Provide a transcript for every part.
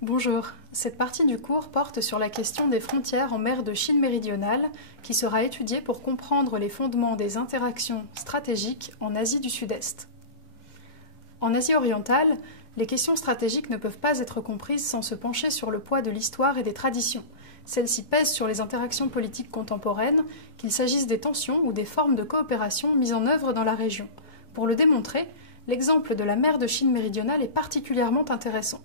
Bonjour, cette partie du cours porte sur la question des frontières en mer de Chine méridionale qui sera étudiée pour comprendre les fondements des interactions stratégiques en Asie du Sud-Est. En Asie orientale, les questions stratégiques ne peuvent pas être comprises sans se pencher sur le poids de l'histoire et des traditions. Celles-ci pèsent sur les interactions politiques contemporaines, qu'il s'agisse des tensions ou des formes de coopération mises en œuvre dans la région. Pour le démontrer, l'exemple de la mer de Chine méridionale est particulièrement intéressant.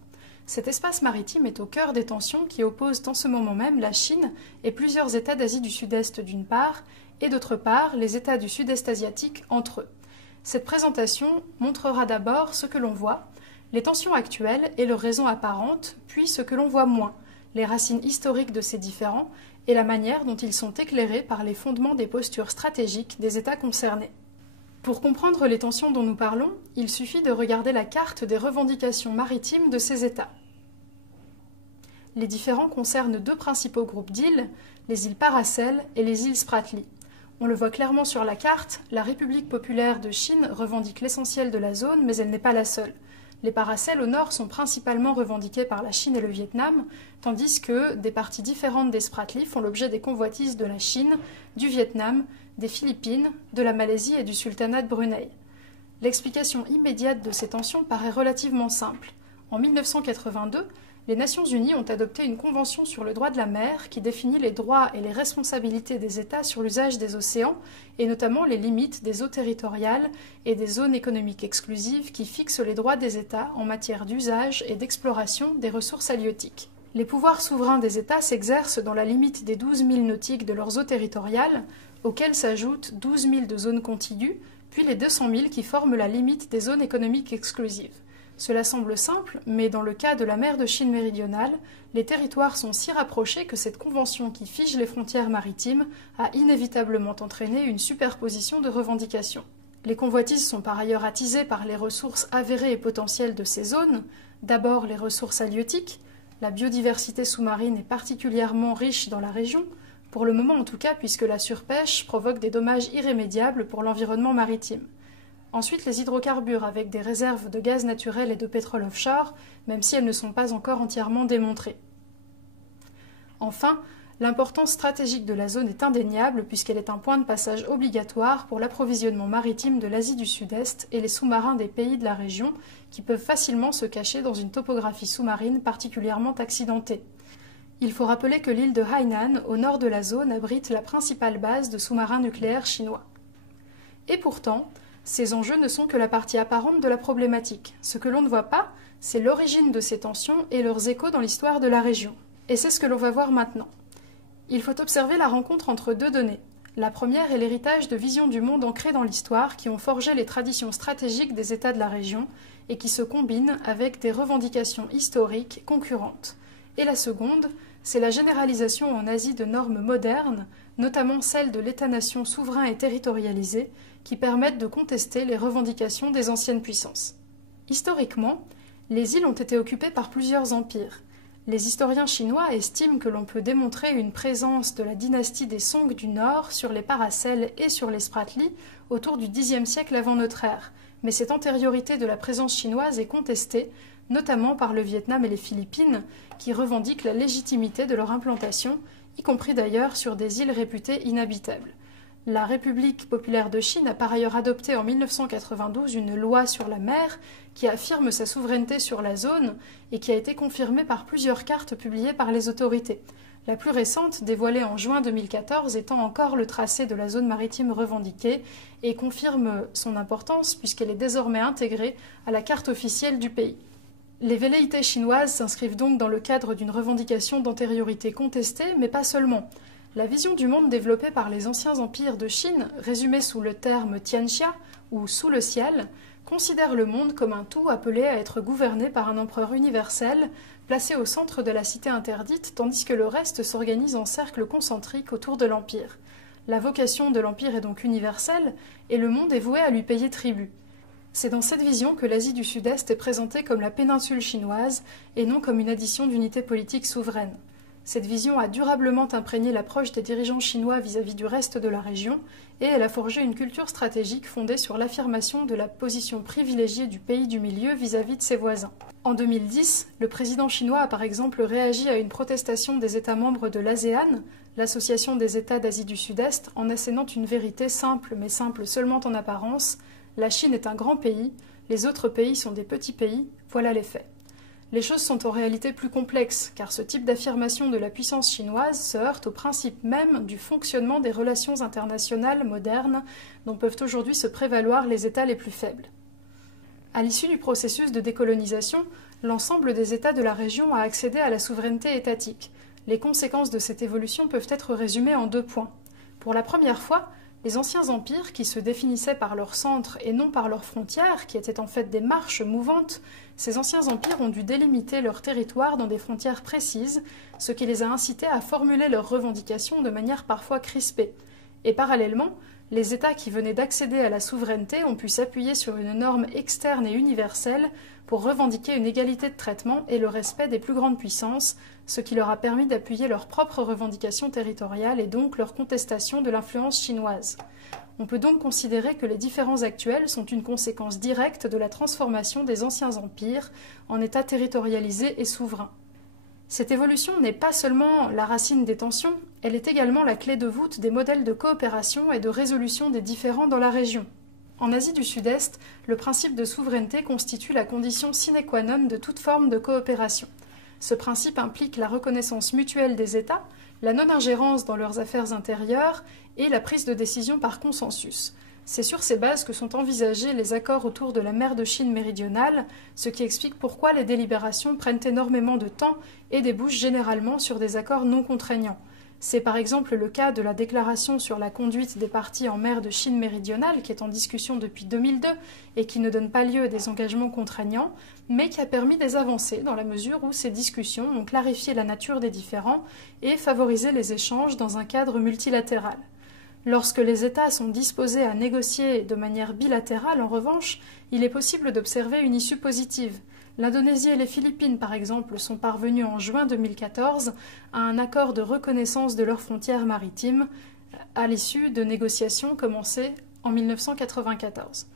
Cet espace maritime est au cœur des tensions qui opposent en ce moment même la Chine et plusieurs États d'Asie du Sud-Est d'une part, et d'autre part les États du Sud-Est asiatique entre eux. Cette présentation montrera d'abord ce que l'on voit, les tensions actuelles et leurs raisons apparentes, puis ce que l'on voit moins, les racines historiques de ces différends et la manière dont ils sont éclairés par les fondements des postures stratégiques des États concernés. Pour comprendre les tensions dont nous parlons, il suffit de regarder la carte des revendications maritimes de ces États. Les différends concernent deux principaux groupes d'îles, les îles Paracel et les îles Spratly. On le voit clairement sur la carte, la République populaire de Chine revendique l'essentiel de la zone, mais elle n'est pas la seule. Les Paracels au nord sont principalement revendiqués par la Chine et le Vietnam, tandis que des parties différentes des Spratly font l'objet des convoitises de la Chine, du Vietnam, des Philippines, de la Malaisie et du sultanat de Brunei. L'explication immédiate de ces tensions paraît relativement simple. En 1982, les Nations Unies ont adopté une convention sur le droit de la mer qui définit les droits et les responsabilités des États sur l'usage des océans et notamment les limites des eaux territoriales et des zones économiques exclusives qui fixent les droits des États en matière d'usage et d'exploration des ressources halieutiques. Les pouvoirs souverains des États s'exercent dans la limite des 12 milles nautiques de leurs eaux territoriales, auxquelles s'ajoutent 12 milles de zones contiguës, puis les 200 milles qui forment la limite des zones économiques exclusives. Cela semble simple, mais dans le cas de la mer de Chine méridionale, les territoires sont si rapprochés que cette convention qui fige les frontières maritimes a inévitablement entraîné une superposition de revendications. Les convoitises sont par ailleurs attisées par les ressources avérées et potentielles de ces zones, d'abord les ressources halieutiques. La biodiversité sous-marine est particulièrement riche dans la région, pour le moment en tout cas puisque la surpêche provoque des dommages irrémédiables pour l'environnement maritime. Ensuite, les hydrocarbures avec des réserves de gaz naturel et de pétrole offshore, même si elles ne sont pas encore entièrement démontrées. Enfin, l'importance stratégique de la zone est indéniable puisqu'elle est un point de passage obligatoire pour l'approvisionnement maritime de l'Asie du Sud-Est et les sous-marins des pays de la région qui peuvent facilement se cacher dans une topographie sous-marine particulièrement accidentée. Il faut rappeler que l'île de Hainan, au nord de la zone, abrite la principale base de sous-marins nucléaires chinois. Et pourtant, ces enjeux ne sont que la partie apparente de la problématique. Ce que l'on ne voit pas, c'est l'origine de ces tensions et leurs échos dans l'histoire de la région. Et c'est ce que l'on va voir maintenant. Il faut observer la rencontre entre deux données. La première est l'héritage de visions du monde ancrées dans l'histoire qui ont forgé les traditions stratégiques des États de la région et qui se combinent avec des revendications historiques concurrentes. Et la seconde, c'est la généralisation en Asie de normes modernes, notamment celles de l'État-nation souverain et territorialisé, qui permettent de contester les revendications des anciennes puissances. Historiquement, les îles ont été occupées par plusieurs empires. Les historiens chinois estiment que l'on peut démontrer une présence de la dynastie des Song du Nord sur les Paracels et sur les Spratly autour du Xe siècle avant notre ère, mais cette antériorité de la présence chinoise est contestée, notamment par le Vietnam et les Philippines, qui revendiquent la légitimité de leur implantation, y compris d'ailleurs sur des îles réputées inhabitables. La République populaire de Chine a par ailleurs adopté en 1992 une loi sur la mer qui affirme sa souveraineté sur la zone et qui a été confirmée par plusieurs cartes publiées par les autorités. La plus récente, dévoilée en juin 2014, étant encore le tracé de la zone maritime revendiquée et confirme son importance puisqu'elle est désormais intégrée à la carte officielle du pays. Les velléités chinoises s'inscrivent donc dans le cadre d'une revendication d'antériorité contestée, mais pas seulement. La vision du monde développée par les anciens empires de Chine, résumée sous le terme Tianxia, ou sous le ciel, considère le monde comme un tout appelé à être gouverné par un empereur universel, placé au centre de la cité interdite, tandis que le reste s'organise en cercles concentriques autour de l'empire. La vocation de l'empire est donc universelle, et le monde est voué à lui payer tribut. C'est dans cette vision que l'Asie du Sud-Est est présentée comme la péninsule chinoise, et non comme une addition d'unités politiques souveraines. Cette vision a durablement imprégné l'approche des dirigeants chinois vis-à-vis du reste de la région, et elle a forgé une culture stratégique fondée sur l'affirmation de la position privilégiée du pays du milieu vis-à-vis de ses voisins. En 2010, le président chinois a par exemple réagi à une protestation des États membres de l'ASEAN, l'association des États d'Asie du Sud-Est, en assénant une vérité simple, mais simple seulement en apparence: la Chine est un grand pays, les autres pays sont des petits pays, voilà les faits. Les choses sont en réalité plus complexes, car ce type d'affirmation de la puissance chinoise se heurte au principe même du fonctionnement des relations internationales modernes dont peuvent aujourd'hui se prévaloir les États les plus faibles. À l'issue du processus de décolonisation, l'ensemble des États de la région a accédé à la souveraineté étatique. Les conséquences de cette évolution peuvent être résumées en 2 points. Pour la première fois, les anciens empires, qui se définissaient par leur centre et non par leurs frontières, qui étaient en fait des marches mouvantes, ces anciens empires ont dû délimiter leur territoire dans des frontières précises, ce qui les a incités à formuler leurs revendications de manière parfois crispée. Et parallèlement, les États qui venaient d'accéder à la souveraineté ont pu s'appuyer sur une norme externe et universelle pour revendiquer une égalité de traitement et le respect des plus grandes puissances, ce qui leur a permis d'appuyer leurs propres revendications territoriales et donc leur contestation de l'influence chinoise. On peut donc considérer que les différends actuels sont une conséquence directe de la transformation des anciens empires en États territorialisés et souverains. Cette évolution n'est pas seulement la racine des tensions, elle est également la clé de voûte des modèles de coopération et de résolution des différends dans la région. En Asie du Sud-Est, le principe de souveraineté constitue la condition sine qua non de toute forme de coopération. Ce principe implique la reconnaissance mutuelle des États, la non-ingérence dans leurs affaires intérieures et la prise de décision par consensus. C'est sur ces bases que sont envisagés les accords autour de la mer de Chine méridionale, ce qui explique pourquoi les délibérations prennent énormément de temps et débouchent généralement sur des accords non contraignants. C'est par exemple le cas de la déclaration sur la conduite des parties en mer de Chine méridionale, qui est en discussion depuis 2002 et qui ne donne pas lieu à des engagements contraignants, mais qui a permis des avancées dans la mesure où ces discussions ont clarifié la nature des différends et favorisé les échanges dans un cadre multilatéral. Lorsque les États sont disposés à négocier de manière bilatérale, en revanche, il est possible d'observer une issue positive. L'Indonésie et les Philippines, par exemple, sont parvenus en juin 2014 à un accord de reconnaissance de leurs frontières maritimes à l'issue de négociations commencées en 1994.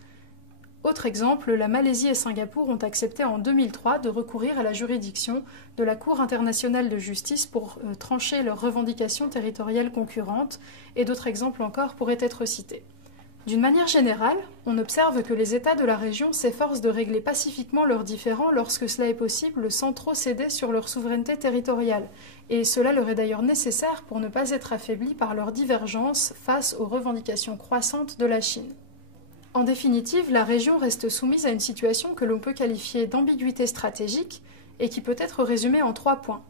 Autre exemple, la Malaisie et Singapour ont accepté en 2003 de recourir à la juridiction de la Cour internationale de justice pour trancher leurs revendications territoriales concurrentes, et d'autres exemples encore pourraient être cités. D'une manière générale, on observe que les États de la région s'efforcent de régler pacifiquement leurs différends lorsque cela est possible sans trop céder sur leur souveraineté territoriale, et cela leur est d'ailleurs nécessaire pour ne pas être affaiblis par leurs divergences face aux revendications croissantes de la Chine. En définitive, la région reste soumise à une situation que l'on peut qualifier d'ambiguïté stratégique et qui peut être résumée en 3 points.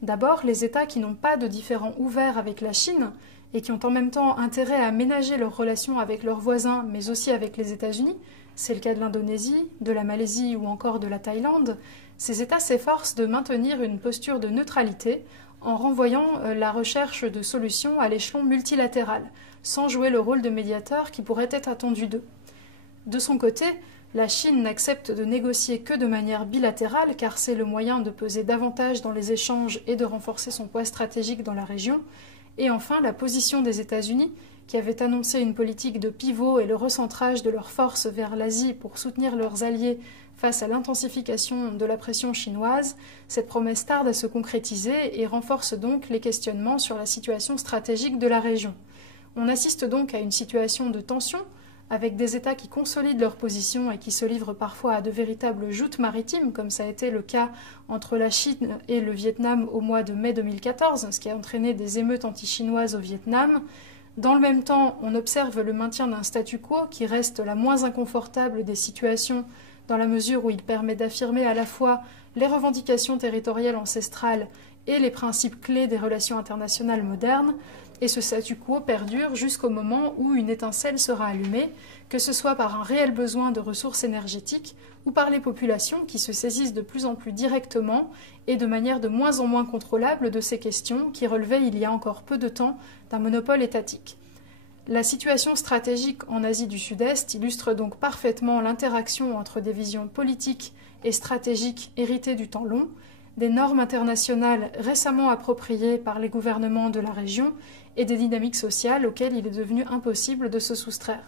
D'abord, les États qui n'ont pas de différends ouverts avec la Chine et qui ont en même temps intérêt à aménager leurs relations avec leurs voisins, mais aussi avec les États-Unis, c'est le cas de l'Indonésie, de la Malaisie ou encore de la Thaïlande, ces États s'efforcent de maintenir une posture de neutralité en renvoyant la recherche de solutions à l'échelon multilatéral, sans jouer le rôle de médiateur qui pourrait être attendu d'eux. De son côté, la Chine n'accepte de négocier que de manière bilatérale car c'est le moyen de peser davantage dans les échanges et de renforcer son poids stratégique dans la région. Et enfin, la position des États-Unis, qui avaient annoncé une politique de pivot et le recentrage de leurs forces vers l'Asie pour soutenir leurs alliés face à l'intensification de la pression chinoise, cette promesse tarde à se concrétiser et renforce donc les questionnements sur la situation stratégique de la région. On assiste donc à une situation de tension, avec des États qui consolident leur position et qui se livrent parfois à de véritables joutes maritimes, comme ça a été le cas entre la Chine et le Vietnam au mois de mai 2014, ce qui a entraîné des émeutes anti-chinoises au Vietnam. Dans le même temps, on observe le maintien d'un statu quo qui reste la moins inconfortable des situations dans la mesure où il permet d'affirmer à la fois les revendications territoriales ancestrales et les principes clés des relations internationales modernes, et ce statu quo perdure jusqu'au moment où une étincelle sera allumée, que ce soit par un réel besoin de ressources énergétiques ou par les populations qui se saisissent de plus en plus directement et de manière de moins en moins contrôlable de ces questions qui relevaient il y a encore peu de temps d'un monopole étatique. La situation stratégique en Asie du Sud-Est illustre donc parfaitement l'interaction entre des visions politiques et stratégiques héritées du temps long, des normes internationales récemment appropriées par les gouvernements de la région et des dynamiques sociales auxquelles il est devenu impossible de se soustraire.